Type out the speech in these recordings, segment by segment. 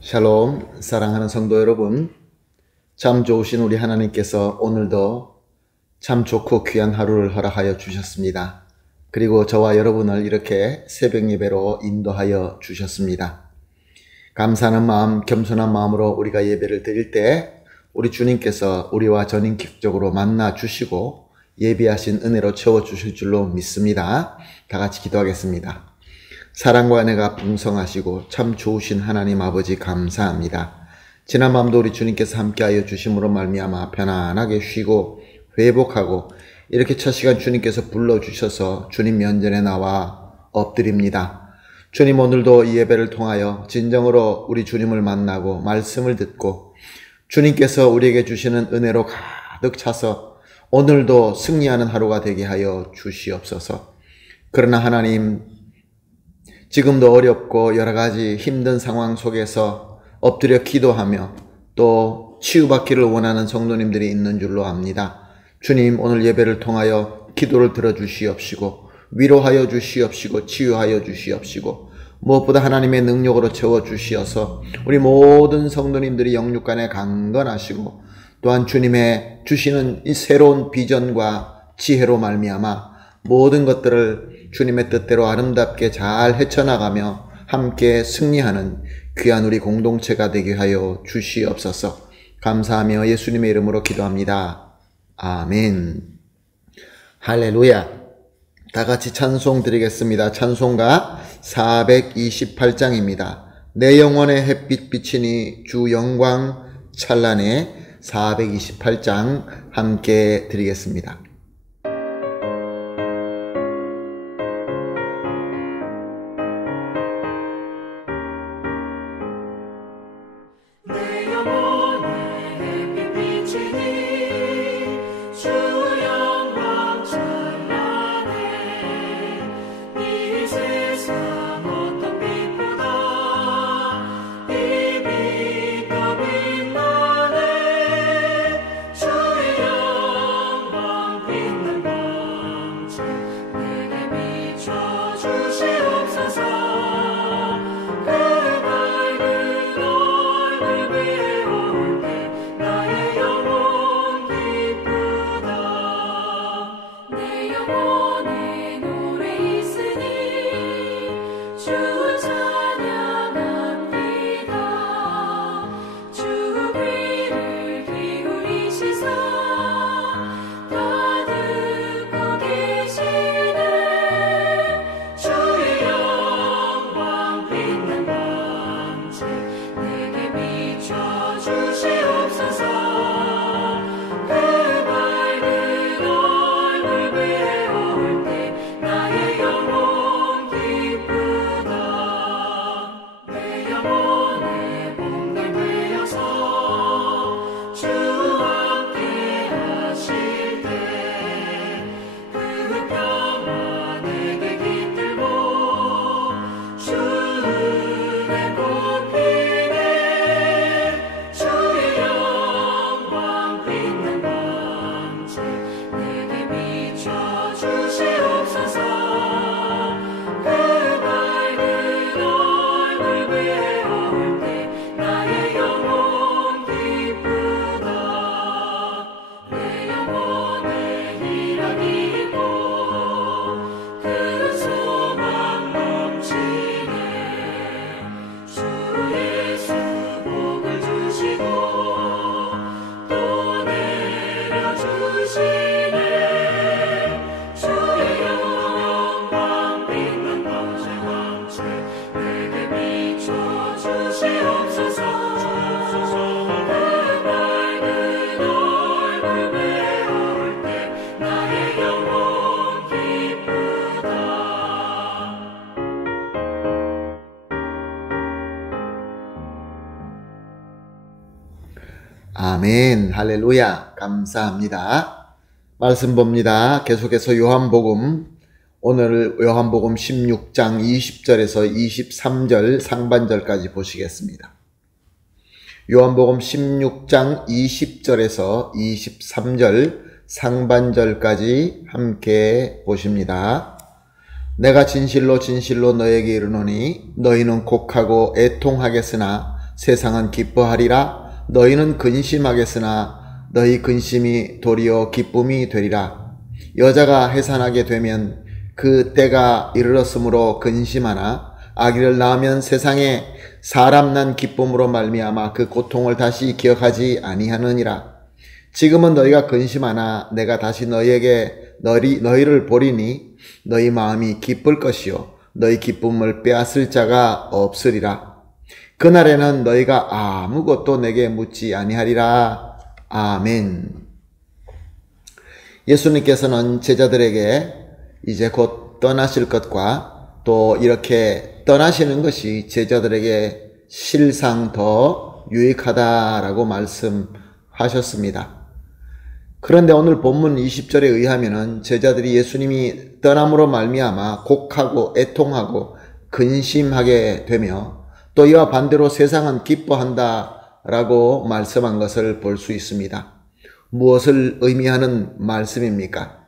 샬롬, 사랑하는 성도 여러분, 참 좋으신 우리 하나님께서 오늘도 참 좋고 귀한 하루를 허락하여 주셨습니다. 그리고 저와 여러분을 이렇게 새벽 예배로 인도하여 주셨습니다. 감사하는 마음, 겸손한 마음으로 우리가 예배를 드릴 때 우리 주님께서 우리와 전인격적으로 만나 주시고 예비하신 은혜로 채워 주실 줄로 믿습니다. 다 같이 기도하겠습니다. 사랑과 은혜가 풍성하시고 참 좋으신 하나님 아버지 감사합니다. 지난 밤도 우리 주님께서 함께하여 주심으로 말미암아 편안하게 쉬고 회복하고 이렇게 첫 시간 주님께서 불러주셔서 주님 면전에 나와 엎드립니다. 주님, 오늘도 이 예배를 통하여 진정으로 우리 주님을 만나고 말씀을 듣고 주님께서 우리에게 주시는 은혜로 가득 차서 오늘도 승리하는 하루가 되게 하여 주시옵소서. 그러나 하나님, 지금도 어렵고 여러 가지 힘든 상황 속에서 엎드려 기도하며 또 치유받기를 원하는 성도님들이 있는 줄로 압니다. 주님, 오늘 예배를 통하여 기도를 들어주시옵시고 위로하여 주시옵시고 치유하여 주시옵시고 무엇보다 하나님의 능력으로 채워주시어서 우리 모든 성도님들이 영육간에 강건하시고 또한 주님의 주시는 이 새로운 비전과 지혜로 말미암아 모든 것들을 주님의 뜻대로 아름답게 잘 헤쳐나가며 함께 승리하는 귀한 우리 공동체가 되게 하여 주시옵소서. 감사하며 예수님의 이름으로 기도합니다. 아멘. 할렐루야. 다 같이 찬송 드리겠습니다. 찬송가 428장입니다. 내 영혼의 햇빛 비치니 주 영광 찬란해. 428장 함께 드리겠습니다. 아멘. 할렐루야. 감사합니다. 말씀 봅니다. 계속해서 요한복음, 오늘 요한복음 16장 20절에서 23절 상반절까지 보시겠습니다. 요한복음 16장 20절에서 23절 상반절까지 함께 보십니다. 내가 진실로 진실로 너에게 이르노니 너희는 곡하고 애통하겠으나 세상은 기뻐하리라. 너희는 근심하겠으나 너희 근심이 도리어 기쁨이 되리라. 여자가 해산하게 되면 그 때가 이르렀으므로 근심하나 아기를 낳으면 세상에 사람 난 기쁨으로 말미암아 그 고통을 다시 기억하지 아니하느니라. 지금은 너희가 근심하나 내가 다시 너희를 보리니 너희 마음이 기쁠 것이요 너희 기쁨을 빼앗을 자가 없으리라. 그날에는 너희가 아무것도 내게 묻지 아니하리라. 아멘. 예수님께서는 제자들에게 이제 곧 떠나실 것과 또 이렇게 떠나시는 것이 제자들에게 실상 더 유익하다라고 말씀하셨습니다. 그런데 오늘 본문 20절에 의하면은 제자들이 예수님이 떠남으로 말미암아 곡하고 애통하고 근심하게 되며 또 이와 반대로 세상은 기뻐한다라고 말씀한 것을 볼 수 있습니다. 무엇을 의미하는 말씀입니까?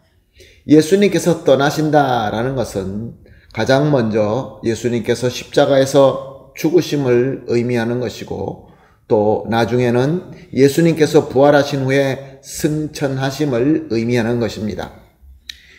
예수님께서 떠나신다라는 것은 가장 먼저 예수님께서 십자가에서 죽으심을 의미하는 것이고 또 나중에는 예수님께서 부활하신 후에 승천하심을 의미하는 것입니다.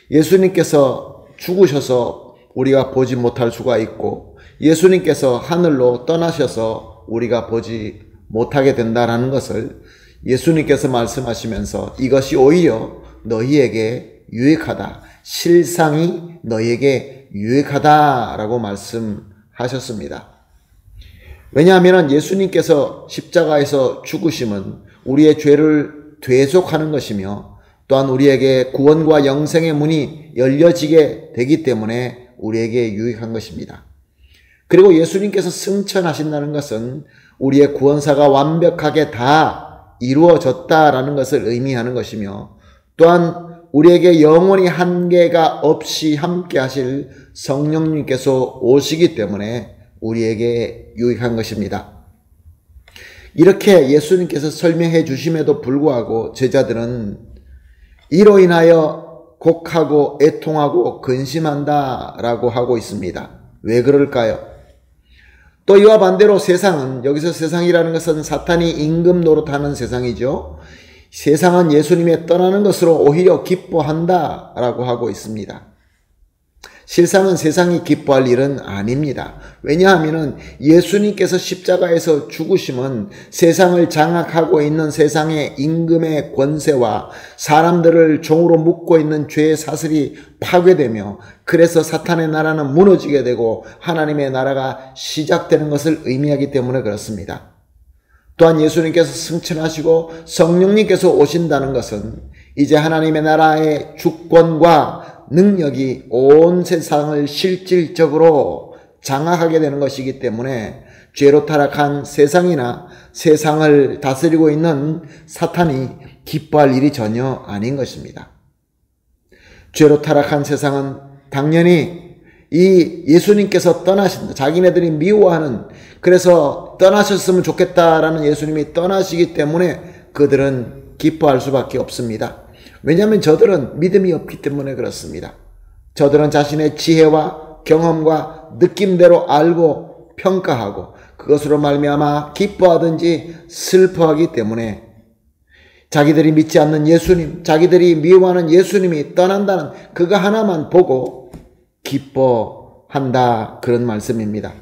예수님께서 죽으셔서 우리가 보지 못할 수가 있고 예수님께서 하늘로 떠나셔서 우리가 보지 못하게 된다는 것을 예수님께서 말씀하시면서 이것이 오히려 너희에게 유익하다. 실상이 너희에게 유익하다라고 말씀하셨습니다. 왜냐하면 예수님께서 십자가에서 죽으심은 우리의 죄를 대속하는 것이며 또한 우리에게 구원과 영생의 문이 열려지게 되기 때문에 우리에게 유익한 것입니다. 그리고 예수님께서 승천하신다는 것은 우리의 구원사가 완벽하게 다 이루어졌다라는 것을 의미하는 것이며 또한 우리에게 영원히 한계가 없이 함께 하실 성령님께서 오시기 때문에 우리에게 유익한 것입니다. 이렇게 예수님께서 설명해 주심에도 불구하고 제자들은 이로 인하여 곡하고 애통하고 근심한다라고 하고 있습니다. 왜 그럴까요? 또 이와 반대로 세상은, 여기서 세상이라는 것은 사탄이 임금 노릇하는 세상이죠. 세상은 예수님의 떠나는 것으로 오히려 기뻐한다라고 하고 있습니다. 실상은 세상이 기뻐할 일은 아닙니다. 왜냐하면 예수님께서 십자가에서 죽으심은 세상을 장악하고 있는 세상의 임금의 권세와 사람들을 종으로 묶고 있는 죄의 사슬이 파괴되며 그래서 사탄의 나라는 무너지게 되고 하나님의 나라가 시작되는 것을 의미하기 때문에 그렇습니다. 또한 예수님께서 승천하시고 성령님께서 오신다는 것은 이제 하나님의 나라의 주권과 능력이 온 세상을 실질적으로 장악하게 되는 것이기 때문에 죄로 타락한 세상이나 세상을 다스리고 있는 사탄이 기뻐할 일이 전혀 아닌 것입니다. 죄로 타락한 세상은 당연히 이 예수님께서 떠나신다. 자기네들이 미워하는, 그래서 떠나셨으면 좋겠다라는 예수님이 떠나시기 때문에 그들은 기뻐할 수밖에 없습니다. 왜냐하면 저들은 믿음이 없기 때문에 그렇습니다. 저들은 자신의 지혜와 경험과 느낌대로 알고 평가하고 그것으로 말미암아 기뻐하든지 슬퍼하기 때문에 자기들이 믿지 않는 예수님, 자기들이 미워하는 예수님이 떠난다는 그거 하나만 보고 기뻐한다, 그런 말씀입니다.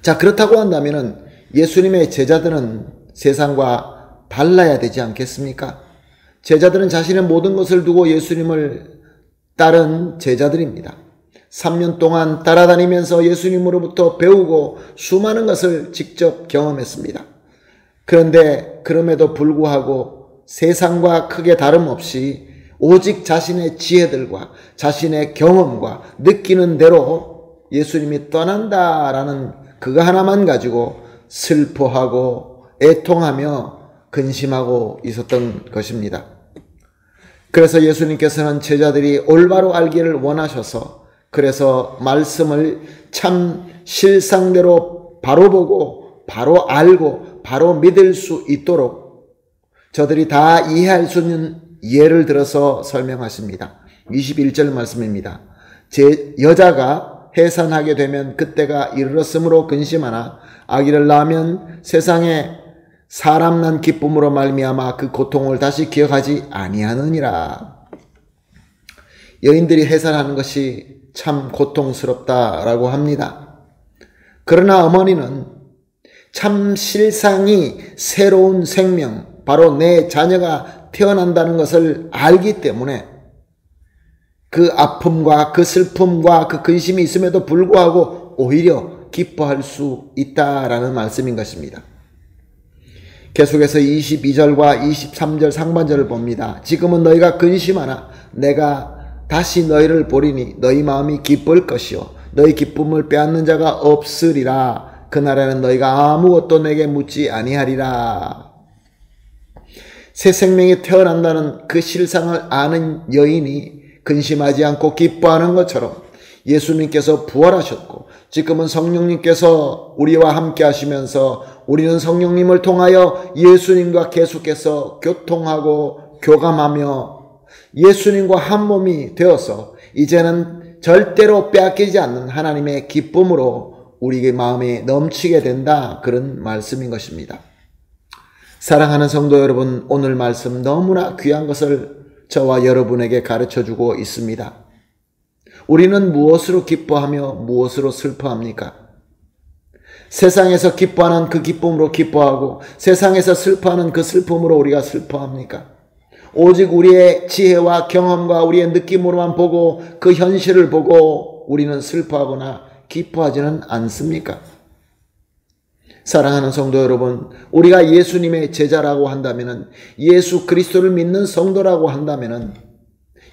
자, 그렇다고 한다면 예수님의 제자들은 세상과 달라야 되지 않겠습니까? 제자들은 자신의 모든 것을 두고 예수님을 따른 제자들입니다. 3년 동안 따라다니면서 예수님으로부터 배우고 수많은 것을 직접 경험했습니다. 그런데 그럼에도 불구하고 세상과 크게 다름없이 오직 자신의 지혜들과 자신의 경험과 느끼는 대로 예수님이 떠난다라는 그거 하나만 가지고 슬퍼하고 애통하며 근심하고 있었던 것입니다. 그래서 예수님께서는 제자들이 올바로 알기를 원하셔서 그래서 말씀을 참 실상대로 바로 보고 바로 알고 바로 믿을 수 있도록 저들이 다 이해할 수 있는 예를 들어서 설명하십니다. 21절 말씀입니다. 여자가 해산하게 되면 그때가 이르렀으므로 근심하나 아기를 낳으면 세상에 사람 난 기쁨으로 말미암아 그 고통을 다시 기억하지 아니하느니라. 여인들이 해산하는 것이 참 고통스럽다라고 합니다. 그러나 어머니는 참 실상이 새로운 생명, 바로 내 자녀가 태어난다는 것을 알기 때문에 그 아픔과 그 슬픔과 그 근심이 있음에도 불구하고 오히려 기뻐할 수 있다라는 말씀인 것입니다. 계속해서 22절과 23절 상반절을 봅니다. 지금은 너희가 근심하나 내가 다시 너희를 보리니 너희 마음이 기쁠 것이요 너희 기쁨을 빼앗는 자가 없으리라. 그날에는 너희가 아무것도 내게 묻지 아니하리라. 새 생명이 태어난다는 그 실상을 아는 여인이 근심하지 않고 기뻐하는 것처럼 예수님께서 부활하셨고 지금은 성령님께서 우리와 함께 하시면서 우리는 성령님을 통하여 예수님과 계속해서 교통하고 교감하며 예수님과 한 몸이 되어서 이제는 절대로 빼앗기지 않는 하나님의 기쁨으로 우리의 마음이 넘치게 된다, 그런 말씀인 것입니다. 사랑하는 성도 여러분, 오늘 말씀 너무나 귀한 것을 저와 여러분에게 가르쳐주고 있습니다. 우리는 무엇으로 기뻐하며 무엇으로 슬퍼합니까? 세상에서 기뻐하는 그 기쁨으로 기뻐하고 세상에서 슬퍼하는 그 슬픔으로 우리가 슬퍼합니까? 오직 우리의 지혜와 경험과 우리의 느낌으로만 보고 그 현실을 보고 우리는 슬퍼하거나 기뻐하지는 않습니까? 사랑하는 성도 여러분, 우리가 예수님의 제자라고 한다면, 예수 그리스도를 믿는 성도라고 한다면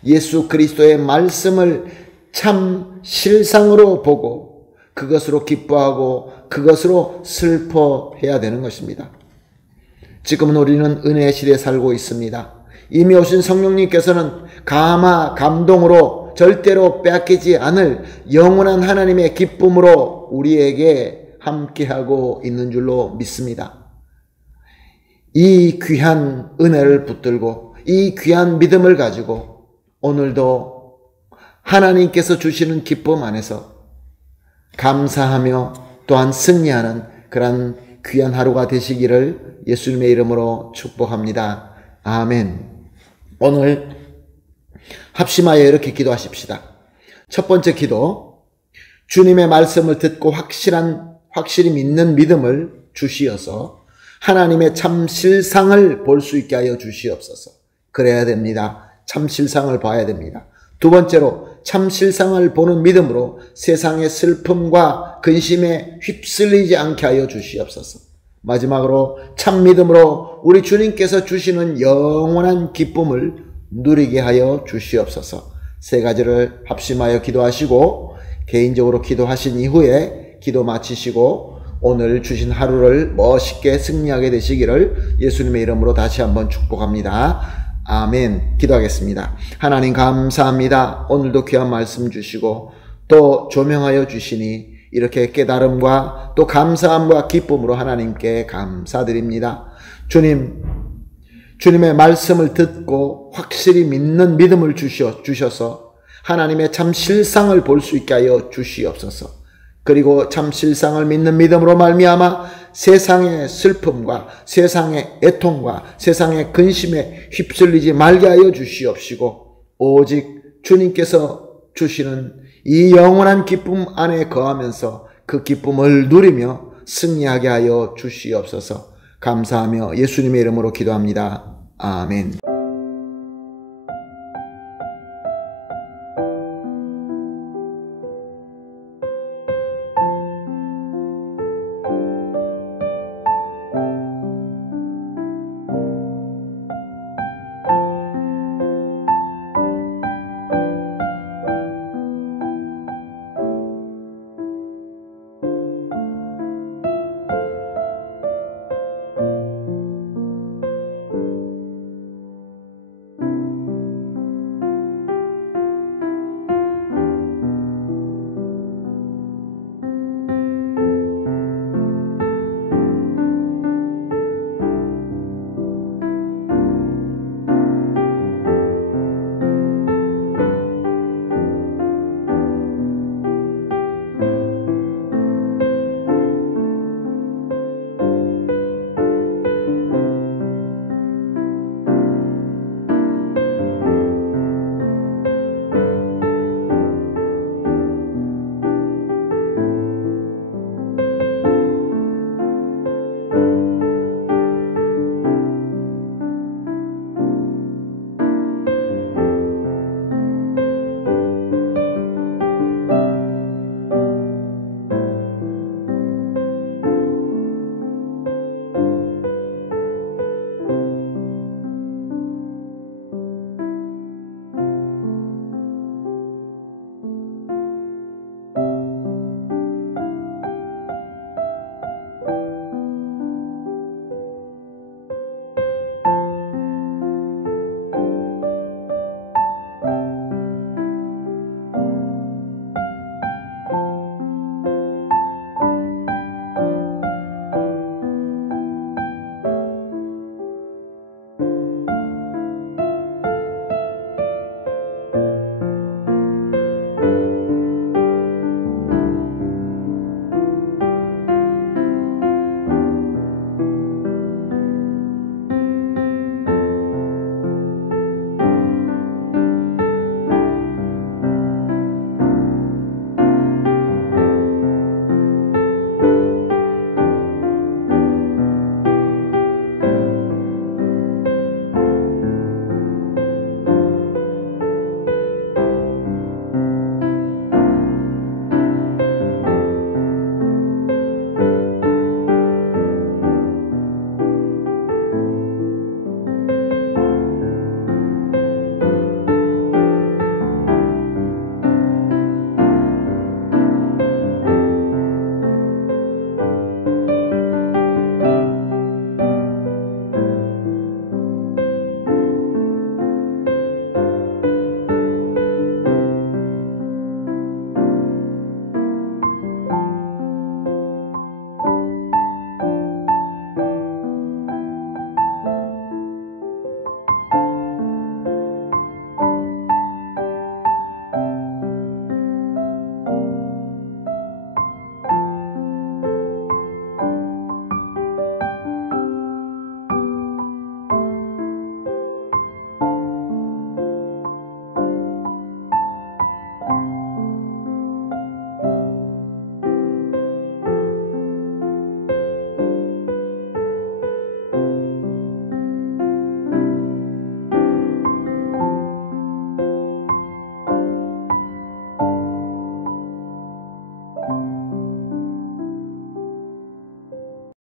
예수 그리스도의 말씀을 참 실상으로 보고 그것으로 기뻐하고 그것으로 슬퍼해야 되는 것입니다. 지금은 우리는 은혜의 시대에 살고 있습니다. 이미 오신 성령님께서는 감동으로 절대로 빼앗기지 않을 영원한 하나님의 기쁨으로 우리에게 함께하고 있는 줄로 믿습니다. 이 귀한 은혜를 붙들고 이 귀한 믿음을 가지고 오늘도 하나님께서 주시는 기쁨 안에서 감사하며 또한 승리하는 그런 귀한 하루가 되시기를 예수님의 이름으로 축복합니다. 아멘. 오늘 합심하여 이렇게 기도하십시다. 첫 번째 기도, 주님의 말씀을 듣고 확실히 믿는 믿음을 주시어서 하나님의 참 실상을 볼 수 있게 하여 주시옵소서. 그래야 됩니다. 참 실상을 봐야 됩니다. 두 번째로 참 실상을 보는 믿음으로 세상의 슬픔과 근심에 휩쓸리지 않게 하여 주시옵소서. 마지막으로 참 믿음으로 우리 주님께서 주시는 영원한 기쁨을 누리게 하여 주시옵소서. 세 가지를 합심하여 기도하시고 개인적으로 기도하신 이후에 기도 마치시고 오늘 주신 하루를 멋있게 승리하게 되시기를 예수님의 이름으로 다시 한번 축복합니다. 아멘. 기도하겠습니다. 하나님 감사합니다. 오늘도 귀한 말씀 주시고 또 조명하여 주시니 이렇게 깨달음과 또 감사함과 기쁨으로 하나님께 감사드립니다. 주님의 말씀을 듣고 확실히 믿는 믿음을 주셔서 하나님의 참 실상을 볼 수 있게 하여 주시옵소서. 그리고 참 실상을 믿는 믿음으로 말미암아 세상의 슬픔과 세상의 애통과 세상의 근심에 휩쓸리지 말게 하여 주시옵시고 오직 주님께서 주시는 이 영원한 기쁨 안에 거하면서 그 기쁨을 누리며 승리하게 하여 주시옵소서. 감사하며 예수님의 이름으로 기도합니다. 아멘.